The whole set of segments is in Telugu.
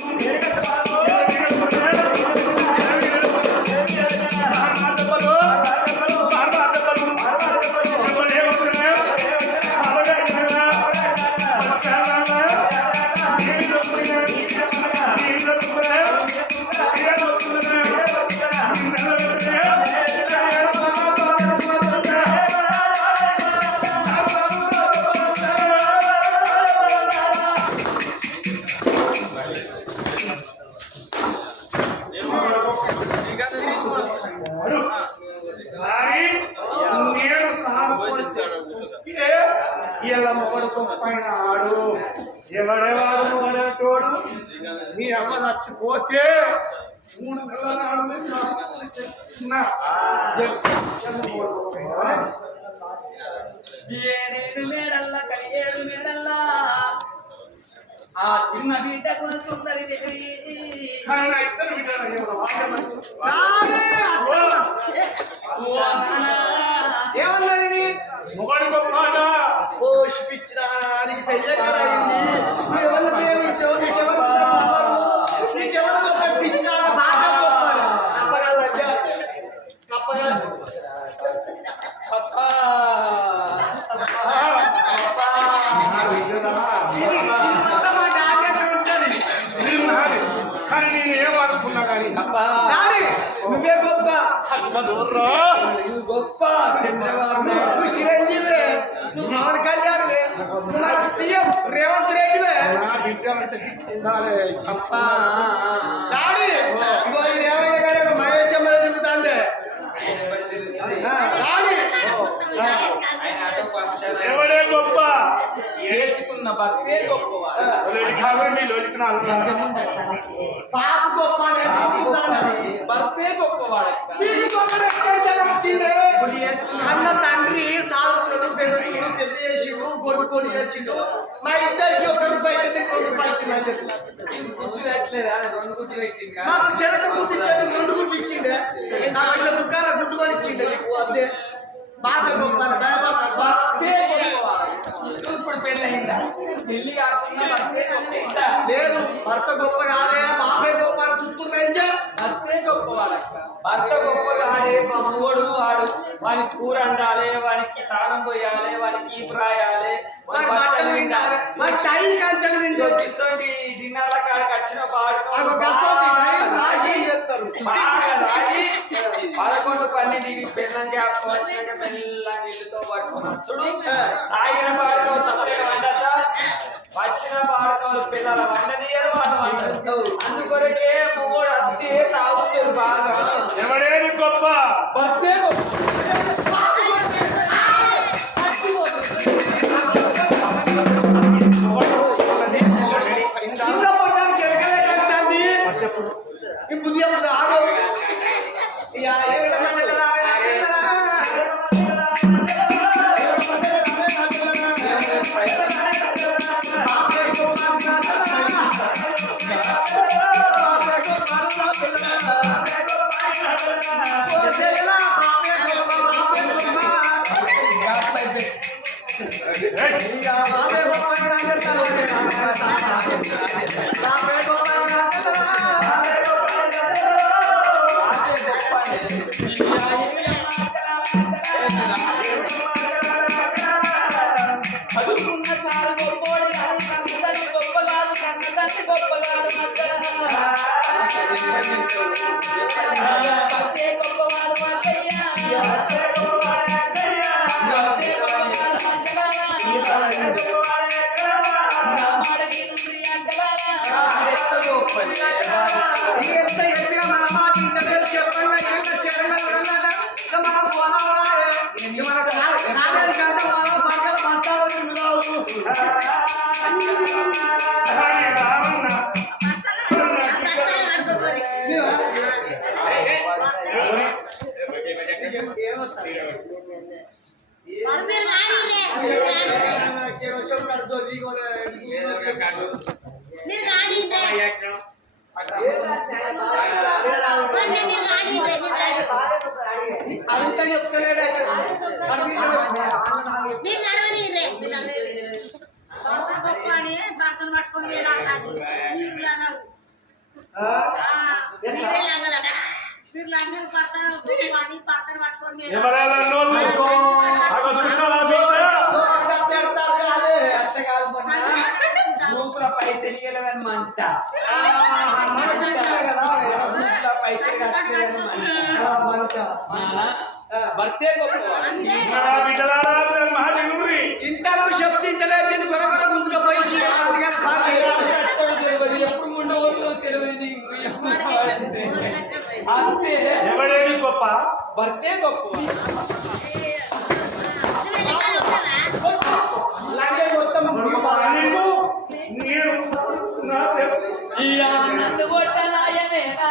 Gracias. మొగడు ఆడు ఎవడెవాడు మొగడేటోడు నీ అమ్మ చచ్చిపోతే మూడు నాడు ఏడేడు మేడల్లా కలిగేడు మేడల్లా ఆ చిన్న బిడ్డ కొనుక్కుందరి కానీ ఇద్దరు ఎవరు వాడమని ఏమన్నది మొగడు పెళ్ళకరైంది ఎవడే గొప్ప? చేసుకున్న భర్తే గొప్పవాడు. కాబట్టి లోనికి పాప గొప్ప గొప్పవాడు. గొప్ప వచ్చిండే అన్న తండ్రి పెద్ద చేసిండు గొడ్డు కొని చేసిండు. మా ఇద్దరికి ఒక రూపాయి నీకు రెండు గుర్తు పెట్టిందా నాకు చెరక గుడ్డు ఇచ్చాడు రెండు గుడ్లు ఇచ్చిండే. నా ఇట్లా దుకాణం గుడ్డు కొని ఇచ్చిండే నీకు అంతే. భయపడతా భర్తే ఇప్పుడు గొప్ప లేదు భర్త గొప్ప కాదే బాపే గొప్ప అని భర్తే గొప్పగా ఆడే మా మూడు వాడు వాని కూర అండాలి వానికి తాళం పోయాలి వానికి ఈపు రాయాలి వాని మరి బట్టలు బట్టలు వింటారు? విండాలి మరి టైం డిన్నర్ల కాడికి వచ్చిన పదకొండు పన్నెండు బెల్లం చేప వచ్చినాక బెల్లం నీళ్ళతో పట్టుకున్నాడు. చూడు తాగిన వండతా వచ్చిన పాడుకోవాలి పిల్లల వండనీయరు వాళ్ళు అందుకొరకే మూడు అత్తే తాగుతారు బాగా. ఎవడేది గొప్ప. நீங்க అంతా చెప్తలేడు భర్తను పట్టుకొని భర్తే గొప్పవాడు నా బిడ్డలారా మాది నూరి ఇంటలో చెప్తే ఇంటలే మీరు గొడవల గుంజులో పోయి ఎప్పుడు ఉండవద్దో తెలియదు. అంతే. ఎవడేమి గొప్ప? భర్తే నేను తెలుసు. ఈ ఆనంద కొట్టనాయమేనా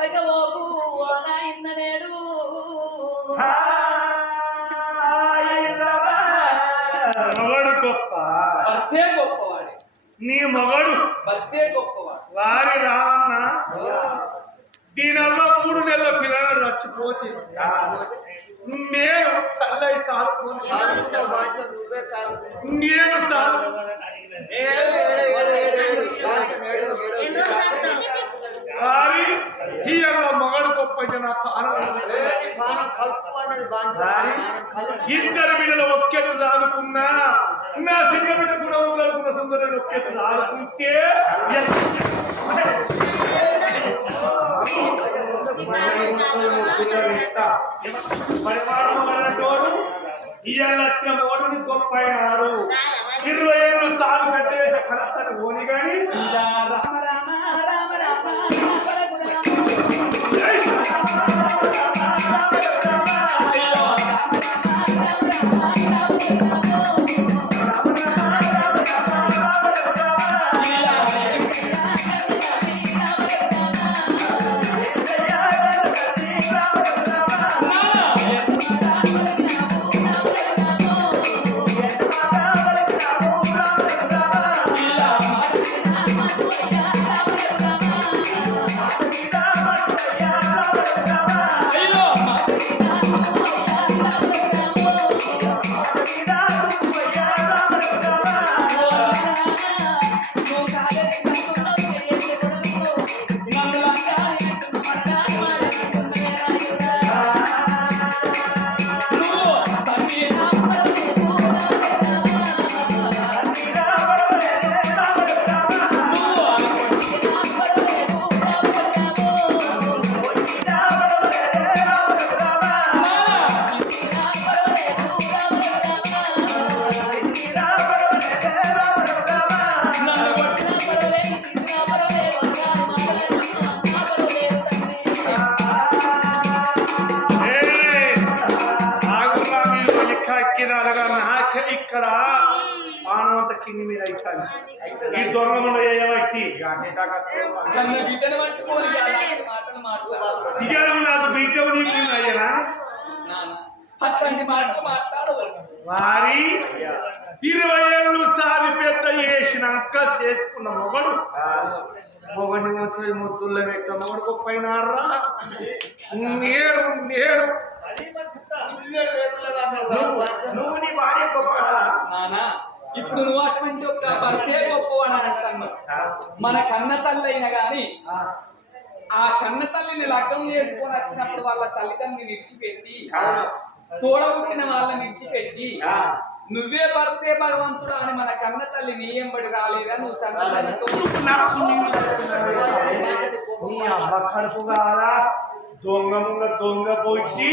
ఓ నాయన్న నేడు. మగడు గొప్ప భర్తే గొప్పవాడే నీ మగడు భర్తే గొప్పవాడు వారి రావన్న దీనల్లో మూడు నెలల పిల్లలు చచ్చిపోతే నేను తల్లై సాదుకుని నేను సాదు వారి ఈయన మగడు గొప్ప ఇద్దరు బిడ్డలు ఒక్కెట్టు దాదుకున్నా నా చిన్న బిడ్డ కూడా ఒకరుకున్న సుందరుడు ఒక్కెట్టు దాదుకుంటే ఎస్. ఇవాళ వచ్చిన ఓటుని గొప్ప ఇరవై ఏళ్ళు సాగు కట్టేసే కలత్తని ఓని కానీ పానంత కింది మీద అవుతాను ఈ దొంగముండ బిడ్డను నాకు బిడ్డవు నీకు అయ్యనా? అట్లాంటి మాటలు మాట్లాడవలను వారి ఇరవై ఏళ్ళు సారి పెద్ద చేసినాక చేసుకున్న మొగడు. మొగని వచ్చి ముద్దుల్లో పెట్ట మొగడు గొప్పైనారా నేడు నేడు. నువ్వు నీ భార్య గొప్ప నాన్న ఇప్పుడు నువ్వు అటువంటి ఒక భర్తే గొప్పవాడు అని అంటున్నావు మన కన్న తల్లి అయినా గాని ఆ. కన్న తల్లిని లగ్గం చేసుకొని వచ్చినప్పుడు వాళ్ళ తల్లిదండ్రులు విడిచిపెట్టి తోడబుట్టిన వాళ్ళని విడిచిపెట్టి నువ్వే భర్తే భగవంతుడు అని మన కన్న తల్లి నీ ఎంబడి రాలేదా? నువ్వు కన్న దొంగ ముంగ దొంగ పోయి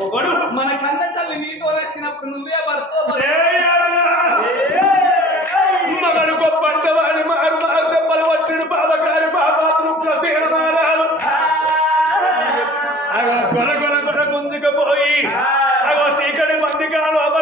మొగడు. మన కన్న తల్లి నీతో వచ్చినప్పుడు నువ్వే భర్త మగడు గొప్పంట వాడి మారు మారు దెబ్బలు వచ్చిన బాబగారి బాబాతులు ప్రసేన మారాలు అగో గొల గొల గొల గుంజుకుపోయి అగో చీకటి మందిగాలు అమరేస్తున్నాడు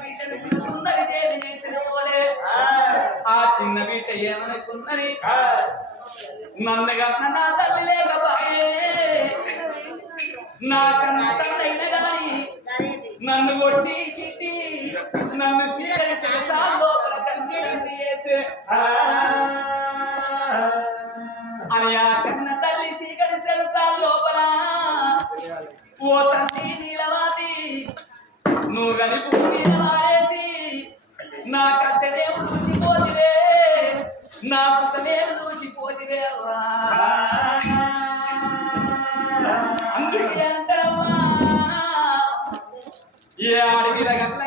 బిడ్డను సుందరి దేవి చేసిన పోలే ఆ చిన్న బిడ్డ ఏమనుకున్నది? నన్ను కన్న నా తల్లి లేకపాయే నా కన్న తల్లైన గాని నన్ను కొట్టి నన్ను చీకటి సరసా లోపల చేసే అని కన్న తల్లి సీకటి సరసా లోపల ఓ తల్లి నీ నీలవాతి నువ్వు కనుక మీద నా కట్టె కట్టెదేవు చూసిపోతివే నా సుఖమేమి చూసిపోతివే అవ్వా అందుకే అంటావా ఏ అడవిల గట్ల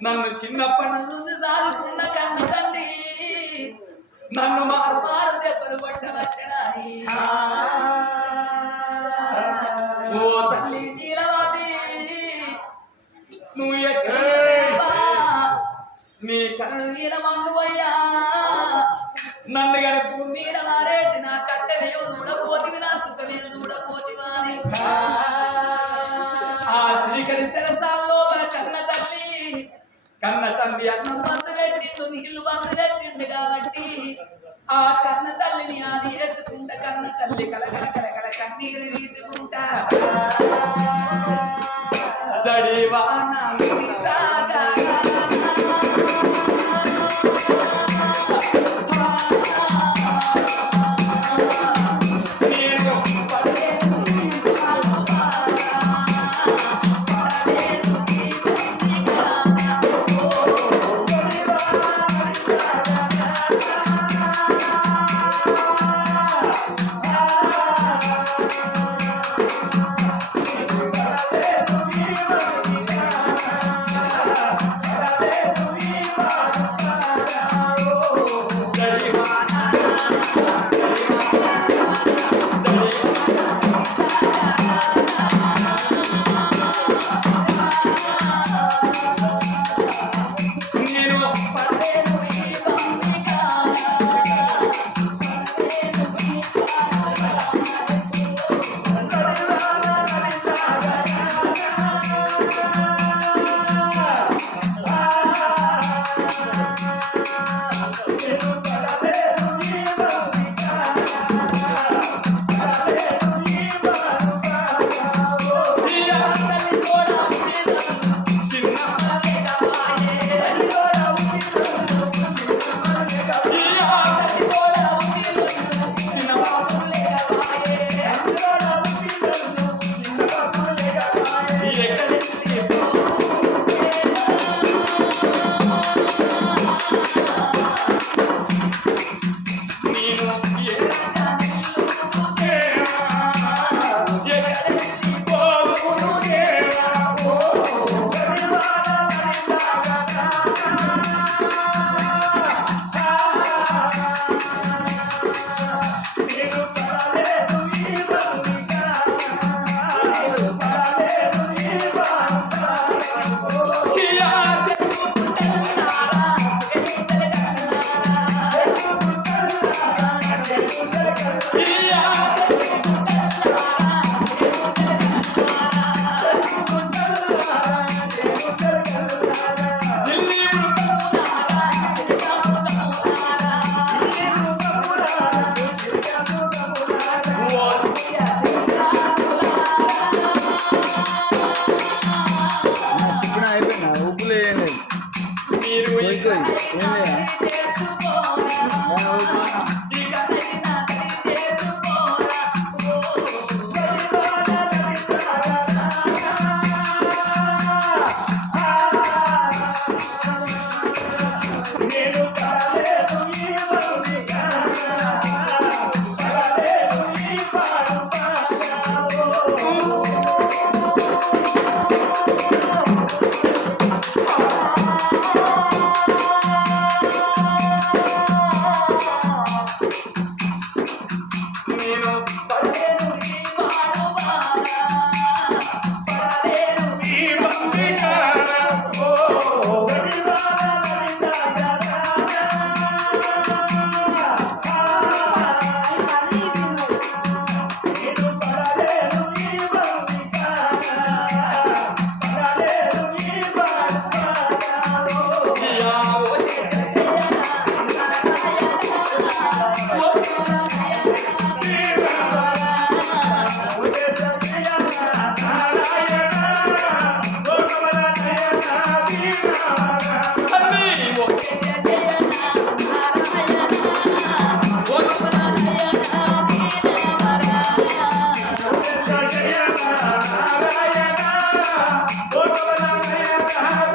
నన్ను చిన్నప్పటి పన్ను చూసి సాదుకున్న కన్న తండ్రి. నన్ను మారు మారు దెబ్బలు పట్టబట్టనాయి కన్న తల్లిని అది వేసుకుంటా కన్న తల్లి కలకల కలకల కన్నీరు తీసుకుంటా